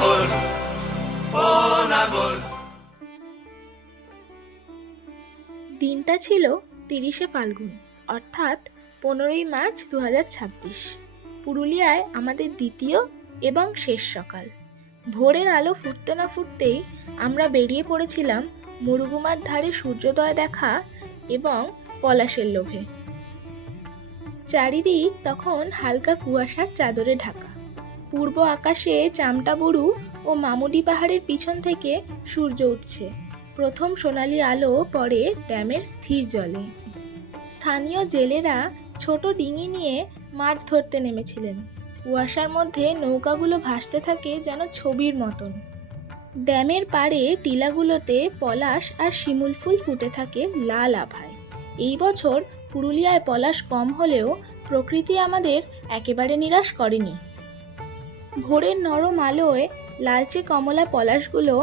নাগর, ও নাগর। দিনটা ছিল 30শে ফাল্গুন, অর্থাৎ 15ই মার্চ 2026। পুরুলিয়ায় আমাদের দ্বিতীয় এবং শেষ সকাল। ভোরের আলো ফুটতে না ফুটতেই আমরা বেরিয়ে পড়েছিলাম মুরুগুমার ধারে সূর্যোদয় দেখা এবং পলাশের লোভে। চারিদিক তখন হালকা কুয়াশার চাদরে ঢাকা। পূর্ব আকাশে চামটাবুরু ও মামুডি পাহাড়ের পিছন থেকে সূর্য উঠছে। প্রথম সোনালি আলো পড়ে ড্যামের স্থির জলে। স্থানীয় জেলেরা ছোট ডিঙি নিয়ে মাছ ধরতে নেমেছিলেন। কুয়াশার মধ্যে নৌকাগুলো ভাসতে থাকে যেন ছবির মতন। ড্যামের পাড়ে টিলাগুলোতে পলাশ আর শিমুল ফুল ফুটে থাকে লাল আভায়। এই বছর পুরুলিয়ায় পলাশ কম হলেও প্রকৃতি আমাদের একেবারে নিরাশ করেনি। ভোরের নরম আলোয় লালচে কমলা পলাশগুলো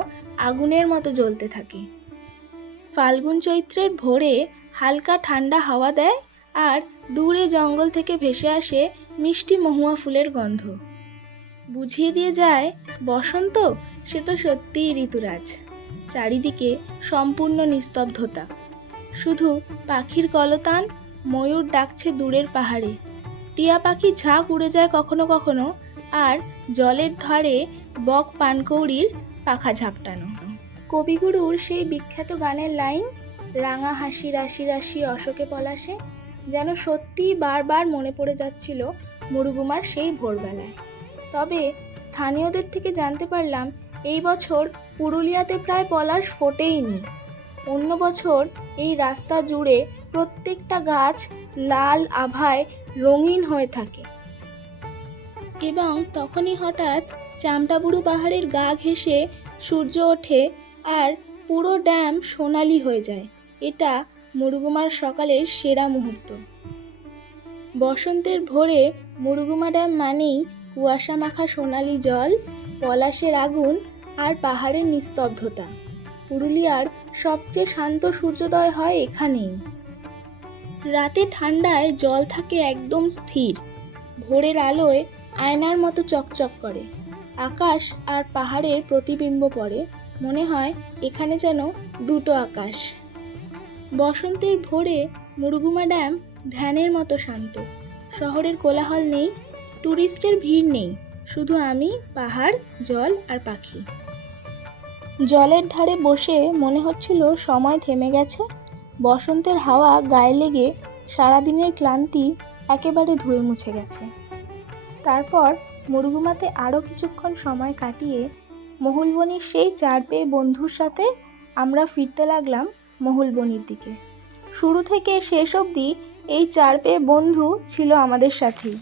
আগুনের মতো জ্বলতে থাকে। ফাল্গুন চৈত্রের ভোরে হালকা ঠান্ডা হাওয়া দেয় আর দূরে জঙ্গল থেকে ভেসে আসে মিষ্টি মহুয়া ফুলের গন্ধ। বুঝিয়ে দিয়ে যায় বসন্ত সে তো সত্যিই ঋতুরাজ। চারিদিকে সম্পূর্ণ নিস্তব্ধতা, শুধু পাখির কলতান, ময়ূর ডাকছে দূরের পাহাড়ে, টিয়া পাখির ঝাঁক উড়ে যায় কখনো কখনো, আর জলের ধারে বক পানকৌড়ির পাখা ঝাপটানো। কবিগুরুর সেই বিখ্যাত গানের লাইন, রাঙা হাসি রাশি রাশি অশোকে পলাশে, যেন সত্যিই বারবার মনে পড়ে যাচ্ছিল মুরুগুমার সেই ভোরবেলায়। তবে স্থানীয়দের থেকে জানতে পারলাম এই বছর পুরুলিয়াতে প্রায় পলাশ ফোটেইনি। অন্য বছর এই রাস্তা জুড়ে প্রত্যেকটা গাছ লাল আভায় রঙিন হয়ে থাকে এবং তখনই হঠাৎ চামটাবুরু পাহাড়ের গা ঘেঁষে সূর্য ওঠে আর পুরো ড্যাম সোনালি হয়ে যায়। এটা মুরুগুমার সকালের সেরা মুহূর্ত। বসন্তের ভোরে মুরুগুমা ড্যাম মানেই কুয়াশা মাখা সোনালি জল, পলাশের আগুন আর পাহাড়ের নিস্তব্ধতা। পুরুলিয়ার সবচেয়ে শান্ত সূর্যোদয় হয় এখানেই। রাতে ঠান্ডায় জল থাকে একদম স্থির, ভোরের আলোয় আয়নার মতো চকচক করে। আকাশ আর পাহাড়ের প্রতিবিম্ব পড়ে, মনে হয় এখানে যেন দুটো আকাশ। বসন্তের ভোরে মুরুগুমা ড্যাম ধ্যানের মতো শান্ত। শহরের কোলাহল নেই, টুরিস্টের ভিড় নেই, শুধু আমি, পাহাড়, জল আর পাখি। জলের ধারে বসে মনে হচ্ছিল সময় থেমে গেছে। বসন্তের হাওয়া গায়ে লেগে সারাদিনের ক্লান্তি একেবারে ধুয়ে মুছে গেছে। তারপর মুরুগুমাতে আরও কিছুক্ষণ সময় কাটিয়ে মহুলবনির সেই চার পেয়ে বন্ধুর সাথে আমরা ফিরতে লাগলাম মহুলবনির দিকে। শুরু থেকে শেষ অবধি এই চার পেয়ে বন্ধু ছিল আমাদের সাথেই।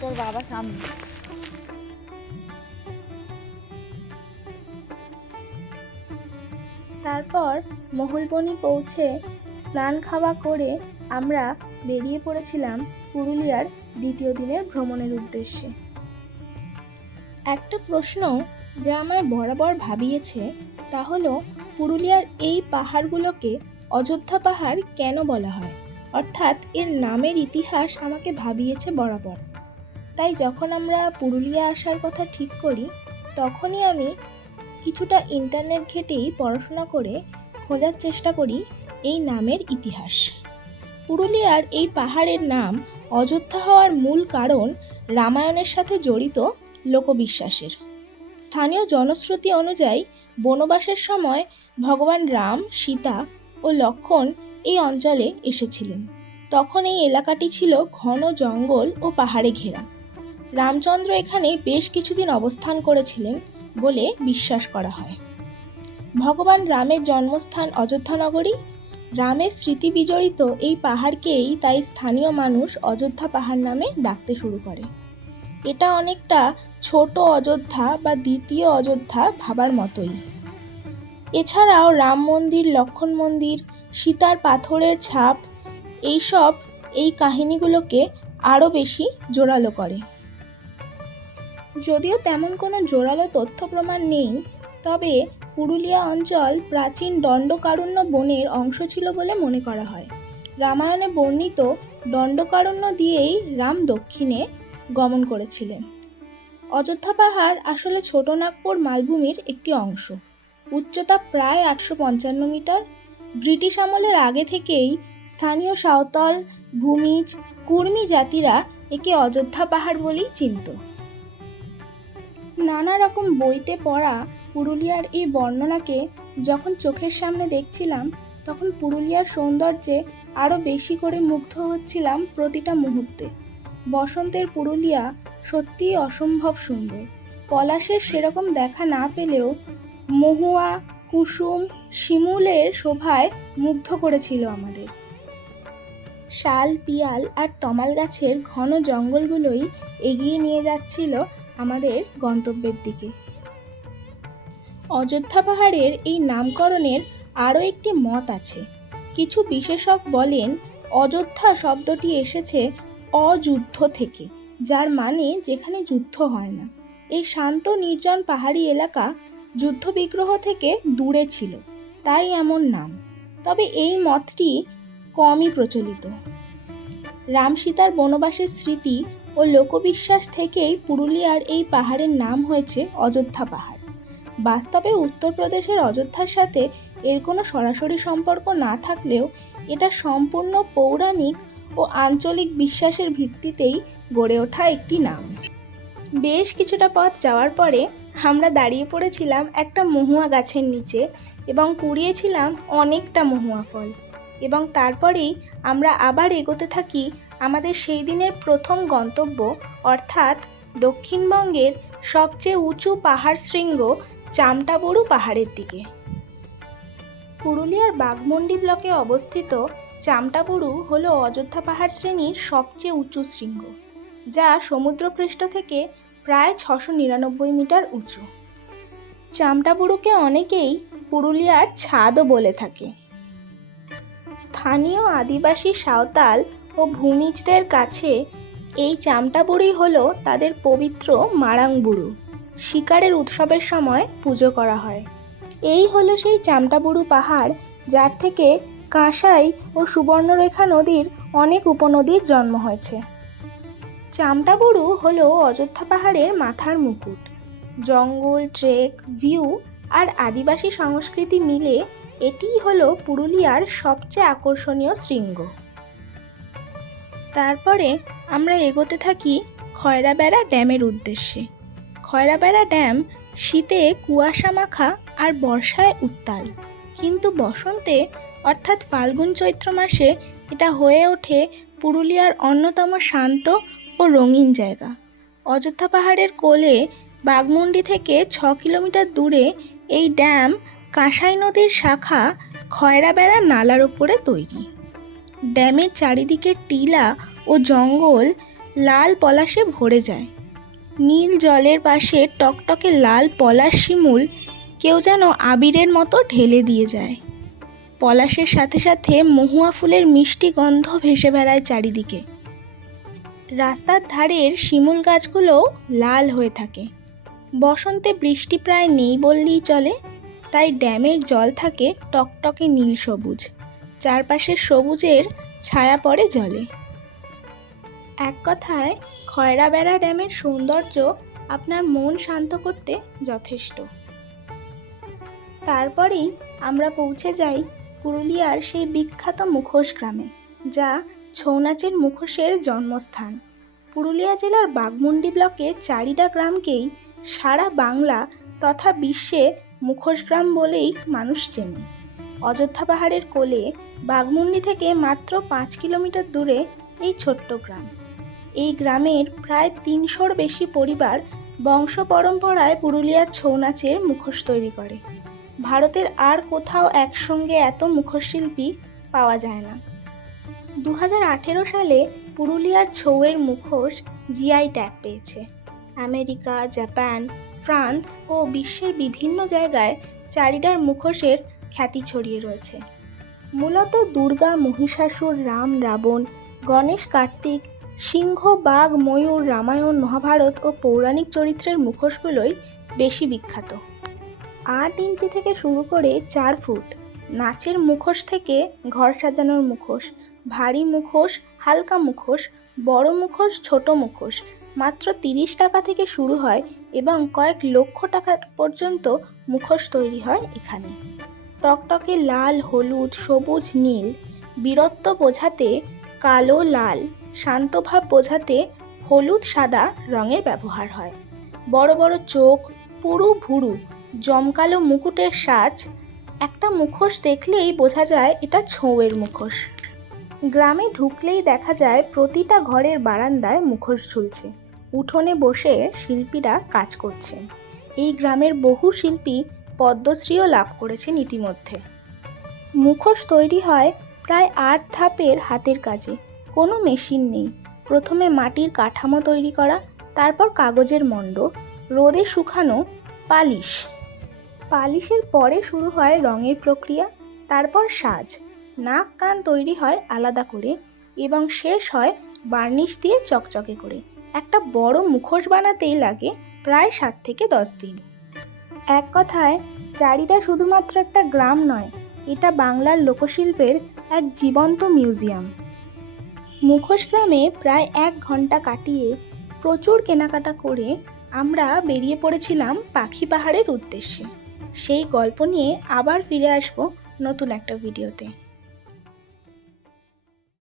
তোর বাবা সামনে। তারপর মহুলবনি পৌঁছে স্নান খাওয়া করে আমরা বেরিয়ে পড়েছিলাম পুরুলিয়ার দ্বিতীয় দিনের ভ্রমণের উদ্দেশ্যে। একটা প্রশ্ন যা আমায় বরাবর ভাবিয়েছে তা হলো, পুরুলিয়ার এই পাহাড়গুলোকে অযোধ্যা পাহাড় কেন বলা হয়, অর্থাৎ এর নামের ইতিহাস আমাকে ভাবিয়েছে বরাবর। তাই যখন আমরা পুরুলিয়া আসার কথা ঠিক করি, তখনই আমি কিছুটা ইন্টারনেট ঘেঁটেই পড়াশোনা করে খোঁজার চেষ্টা করি এই নামের ইতিহাস। পুরুলিয়ার এই পাহাড়ের নাম অযোধ্যা হওয়ার মূল কারণ রামায়ণের সাথে জড়িত লোকবিশ্বাসের। স্থানীয় জনশ্রুতি অনুযায়ী বনবাসের সময় ভগবান রাম, সীতা ও লক্ষ্মণ এই অঞ্চলে এসেছিলেন। তখন এই এলাকাটি ছিল ঘন জঙ্গল ও পাহাড়ে ঘেরা। রামচন্দ্র এখানে বেশ কিছুদিন অবস্থান করেছিলেন বলে বিশ্বাস করা হয়। ভগবান রামের জন্মস্থান অযোধ্যা নগরী। রামের স্মৃতি বিজড়িত এই পাহাড়কেই তাই স্থানীয় মানুষ অযোধ্যা পাহাড় নামে ডাকতে শুরু করে। এটা অনেকটা ছোট অযোধ্যা বা দ্বিতীয় অযোধ্যা ভাবার মতোই। এছাড়াও রাম মন্দির, লক্ষ্মণ মন্দির, সীতার পাথরের ছাপ, এইসব এই কাহিনীগুলোকে আরও বেশি জোরালো করে। যদিও তেমন কোনো জোরালো তথ্য প্রমাণ নেই, তবে পুরুলিয়া অঞ্চল প্রাচীন দণ্ডকারণ্য বনের অংশ ছিল বলে মনে করা হয়। রামায়ণে বর্ণিত দণ্ডকারণ্য দিয়েই রাম দক্ষিণে গমন করেছিলেন। অযোধ্যা পাহাড় আসলে ছোটনাগপুর মালভূমির একটি অংশ। উচ্চতা প্রায় 855 মিটার। ব্রিটিশ আমলের আগে থেকেই স্থানীয় সাঁওতাল, ভূমিজ, কুর্মি জাতিরা একে অযোধ্যা পাহাড় বলেই চিনত। নানা রকম বইতে পড়া পুরুলিয়ার এই বর্ণনাকে যখন চোখের সামনে দেখছিলাম, তখন পুরুলিয়ার সৌন্দর্যে আরও বেশি করে মুগ্ধ হচ্ছিলাম প্রতিটা মুহূর্তে। বসন্তের পুরুলিয়া সত্যিই অসম্ভব সুন্দর। পলাশের সেরকম দেখা না পেলেও মহুয়া, কুসুম, শিমুলের শোভায় মুগ্ধ করেছিল আমাদের। শাল, পিয়াল আর তমাল গাছের ঘন জঙ্গলগুলোই এগিয়ে নিয়ে যাচ্ছিল আমাদের গন্তব্যের দিকে। অযোধ্যা পাহাড়ের এই নামকরণের আরও একটি মত আছে। কিছু বিশেষজ্ঞ বলেন অযোধ্যা শব্দটি এসেছে অযুদ্ধ থেকে, যার মানে যেখানে যুদ্ধ হয় না। এই শান্ত নির্জন পাহাড়ি এলাকা যুদ্ধবিগ্রহ থেকে দূরে ছিল, তাই এমন নাম। তবে এই মতটি কমই প্রচলিত। রাম সীতার বনবাসের স্মৃতি ও লোকবিশ্বাস থেকেই পুরুলিয়ার এই পাহাড়ের নাম হয়েছে অযোধ্যা পাহাড়। বাস্তবে উত্তরপ্রদেশের অযোধ্যার সাথে এর কোনো সরাসরি সম্পর্ক না থাকলেও এটা সম্পূর্ণ পৌরাণিক ও আঞ্চলিক বিশ্বাসের ভিত্তিতেই গড়ে ওঠা একটি নাম। বেশ কিছুটা পথ যাওয়ার পরে আমরা দাঁড়িয়ে পড়েছিলাম একটা মহুয়া গাছের নিচে এবং কুড়িয়েছিলাম অনেকটা মহুয়া ফল। এবং তারপরেই আমরা আবার এগোতে থাকি আমাদের সেই দিনের প্রথম গন্তব্য, অর্থাৎ দক্ষিণবঙ্গের সবচেয়ে উঁচু পাহাড় শৃঙ্গ চামটাবুরু পাহাড়ের দিকে। পুরুলিয়ার বাঘমুন্ডি ব্লকে অবস্থিত চামটাবুরু হলো অযোধ্যা পাহাড় শ্রেণীর সবচেয়ে উঁচু শৃঙ্গ, যা সমুদ্রপৃষ্ঠ থেকে প্রায় 699 মিটার উঁচু। চামটাবুরুকে অনেকেই পুরুলিয়ার ছাদও বলে থাকে। স্থানীয় আদিবাসী সাঁওতাল ও ভূমিজদের কাছে এই চামটাবুরুই হলো তাদের পবিত্র মারাংবুরু। শিকারের উৎসবের সময় পুজো করা হয়। এই হলো সেই চামটাবুরু পাহাড়, যার থেকে কাঁসাই ও সুবর্ণরেখা নদীর অনেক উপনদীর জন্ম হয়েছে। চামটাবুরু হলো অযোধ্যা পাহাড়ের মাথার মুকুট। জঙ্গল, ট্রেক, ভিউ আর আদিবাসী সংস্কৃতি মিলে এটিই হলো পুরুলিয়ার সবচেয়ে আকর্ষণীয় শৃঙ্গ। তারপরে আমরা এগোতে থাকি খয়রাবেড়া ড্যামের উদ্দেশ্যে। খয়রাবেড়া ড্যাম শীতে কুয়াশা মাখা আর বর্ষায় উত্তাল, কিন্তু বসন্তে অর্থাৎ ফাল্গুন চৈত্র মাসে এটা হয়ে ওঠে পুরুলিয়ার অন্যতম শান্ত ও রঙিন জায়গা। অযোধ্যা পাহাড়ের কোলে বাঘমুন্ডি থেকে 6 কিলোমিটার দূরে এই ড্যাম কাঁসাই নদীর শাখা খয়রাবেড়া নালার ওপরে তৈরি। ড্যামের চারিদিকে টিলা ও জঙ্গল লাল পলাশে ভরে যায়। নীল জলের পাশে টকটকে লাল পলাশ শিমুল কেউ যেন আবিরের মতো ঢেলে দিয়ে যায়। পলাশের সাথে সাথে মহুয়া ফুলের মিষ্টি গন্ধ ভেসে বেড়ায় চারিদিকে। রাস্তার ধারের শিমুল গাছগুলোও লাল হয়ে থাকে। বসন্তে বৃষ্টি প্রায় নেই বললেই চলে, তাই ড্যামের জল থাকে টকটকে নীল সবুজ। চারপাশের সবুজের ছায়া পড়ে জলে। এক কথায় খয়রাবেড়া ড্যামের সৌন্দর্য আপনার মন শান্ত করতে যথেষ্ট। তারপরেই আমরা পৌঁছে যাই পুরুলিয়ার সেই বিখ্যাত মুখোশ গ্রামে, যা ছৌ নাচের মুখোশের জন্মস্থান। পুরুলিয়া জেলার বাঘমুন্ডি ব্লকের চারিটা গ্রামকেই সারা বাংলা তথা বিশ্বে মুখোশ গ্রাম বলেই মানুষ চেনে। অযোধ্যা পাহাড়ের কোলে বাঘমুন্ডি থেকে মাত্র 5 কিলোমিটার দূরে এই ছোট্ট গ্রাম। এই গ্রামের প্রায় 300-র বেশি পরিবার বংশ পরম্পরায় পুরুলিয়ার ছৌ নাচের মুখোশ তৈরি করে। ভারতের আর কোথাও একসঙ্গে এত মুখোশ শিল্পী পাওয়া যায় না। 2018 সালে পুরুলিয়ার ছৌয়ের মুখোশ জিআই ট্যাগ পেয়েছে। আমেরিকা, জাপান, ফ্রান্স ও বিশ্বের বিভিন্ন জায়গায় চারিডার মুখোশের খ্যাতি ছড়িয়ে রয়েছে। মূলত দুর্গা, মহিষাসুর, রাম, রাবণ, গণেশ, কার্তিক, সিংহ, বাঘ, ময়ূর, রামায়ণ, মহাভারত ও পৌরাণিক চরিত্রের মুখোশগুলোই বেশি বিখ্যাত। 8 ইঞ্চি থেকে শুরু করে 4 ফুট নাচের মুখোশ থেকে ঘর সাজানোর মুখোশ, ভারী মুখোশ, হালকা মুখোশ, বড় মুখোশ, ছোট মুখোশ, মাত্র 30 টাকা থেকে শুরু হয় এবং কয়েক লক্ষ টাকা পর্যন্ত মুখোশ তৈরি হয় এখানে। টকটকে লাল, হলুদ, সবুজ, নীল, বীরত্ব বোঝাতে কালো, লাল, শান্তভাব বোঝাতে হলুদ, সাদা রঙের ব্যবহার হয়। বড় বড় চোখ, পুরু ভুরু, জমকালো মুকুটের সাজ, একটা মুখোশ দেখলেই বোঝা যায় এটা ছৌয়ের মুখোশ। গ্রামে ঢুকলেই দেখা যায় প্রতিটা ঘরের বারান্দায় মুখোশ ঝুলছে। উঠোনে বসে শিল্পীরা কাজ করছেন। এই গ্রামের বহু শিল্পী পদ্মশ্রীও লাভ করেছেন ইতিমধ্যে। মুখোশ তৈরি হয় প্রায় 8 ধাপের হাতের কাজে। কোনো মেশিন নেই। প্রথমে মাটির কাঠামো তৈরি করা, তারপর কাগজের মণ্ড, রোদে শুকানো, পালিশের পরে শুরু হয় রঙের প্রক্রিয়া, তারপর সাজ। নাক কান তৈরি হয় আলাদা করে এবং শেষ হয় বার্নিশ দিয়ে চকচকে করে। একটা বড় মুখোশ বানাতেই লাগে প্রায় 7 থেকে 10 দিন। এক কথায় চারিটা শুধুমাত্র একটা গ্রাম নয়, এটা বাংলার লোকশিল্পের এক জীবন্ত মিউজিয়াম। মুখোশ গ্রামে প্রায় 1 ঘন্টা কাটিয়ে প্রচুর কেনাকাটা করে আমরা বেরিয়ে পড়েছিলাম পাখি পাহাড়ের উদ্দেশ্যে। সেই গল্প নিয়ে আবার ফিরে আসবো নতুন একটা ভিডিওতে।